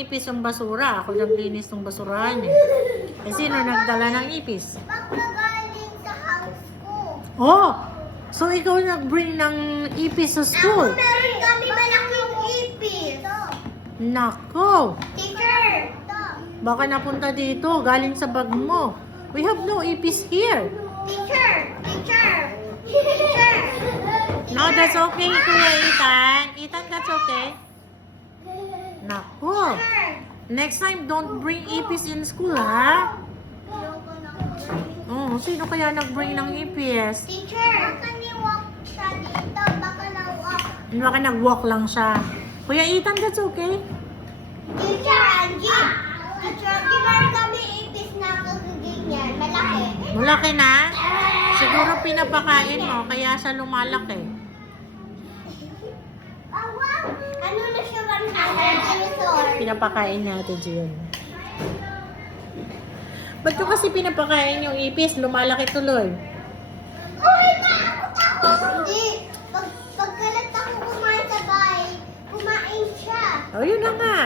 ipis yung basura. Ako naglinis ng basurahan eh. Eh, sino nagdala ng ipis? Pagkagaling sa house ko. Oh! So, ikaw nag-bring ng ipis sa school? Meron kami malaking ipis. Nako! Teacher! Baka napunta dito, galing sa bag mo. We have no ipis here. Teacher! Teacher! Teacher! No, that's okay, Kuya Ethan. Ethan, that's okay. Nako! Next time, don't bring ipis in school, ha? Oh, sino kaya nag-bring ng ipis? Teacher! Baka niwalk siya dito. Baka nawalk. Baka nag-walk lang siya. Kuya Ethan, that's okay. Teacher Angie! Teacher Angie, meron kami ipis na kagaganyan. Malaki. Malaki na? Siguro pinapakain mo, kaya siya lumalaki. Ano na siya ba dinosaur? Pinapakain natin siya. Ba't ko kasi pinapakain yung ipis? Lumalaki tuloy. Uy, ako! Hindi. Pagkalat ako kumain sa bahay, kumain siya. O, yun na nga.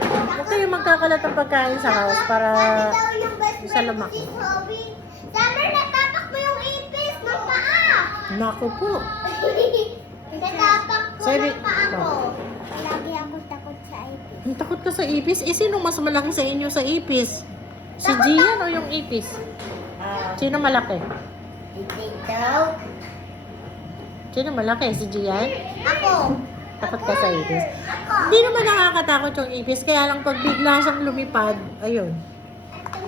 Huwag kayo magkakalat ng pagkain sa house para Sabi daw yung best isa friend lumaki. si Zoe, Summer, natapak mo yung ipis ng paa. Naku po. Natapak ko Sabi- ng paa ko. Lagi ako takot sa ipis. Ang takot ka sa ipis? Eh, sino mas malaki sa inyo sa ipis? Si Gian o yung ipis? Sino malaki? Hindi daw. Sino malaki? Si Gian? Ako. Takot ka sa ipis? Ako. Hindi naman nakakatakot yung ipis, kaya lang pag bigla siyang lumipad, ayun,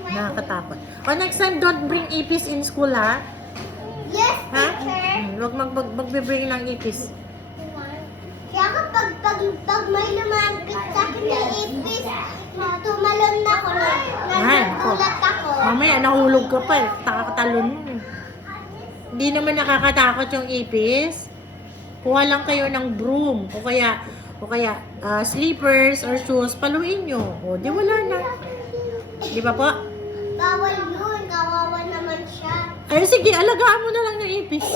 nakakatakot. O next time, don't bring ipis in school, ha? Yes, Ha? teacher. Huwag magbibring ng ipis. Kaya pag may lumapit sa akin ng ipis, tumalon na ako, nagulat ako. Mamaya, nahulog ka pa eh. Takakatalon mo eh. Hindi naman nakakatakot yung ipis. Kuha lang kayo ng broom o kaya slippers or shoes, paluin nyo. O, di wala na. Di ba po? Bawal yun, kawawa naman siya. Ay, sige, alagaan mo na lang yung ipis.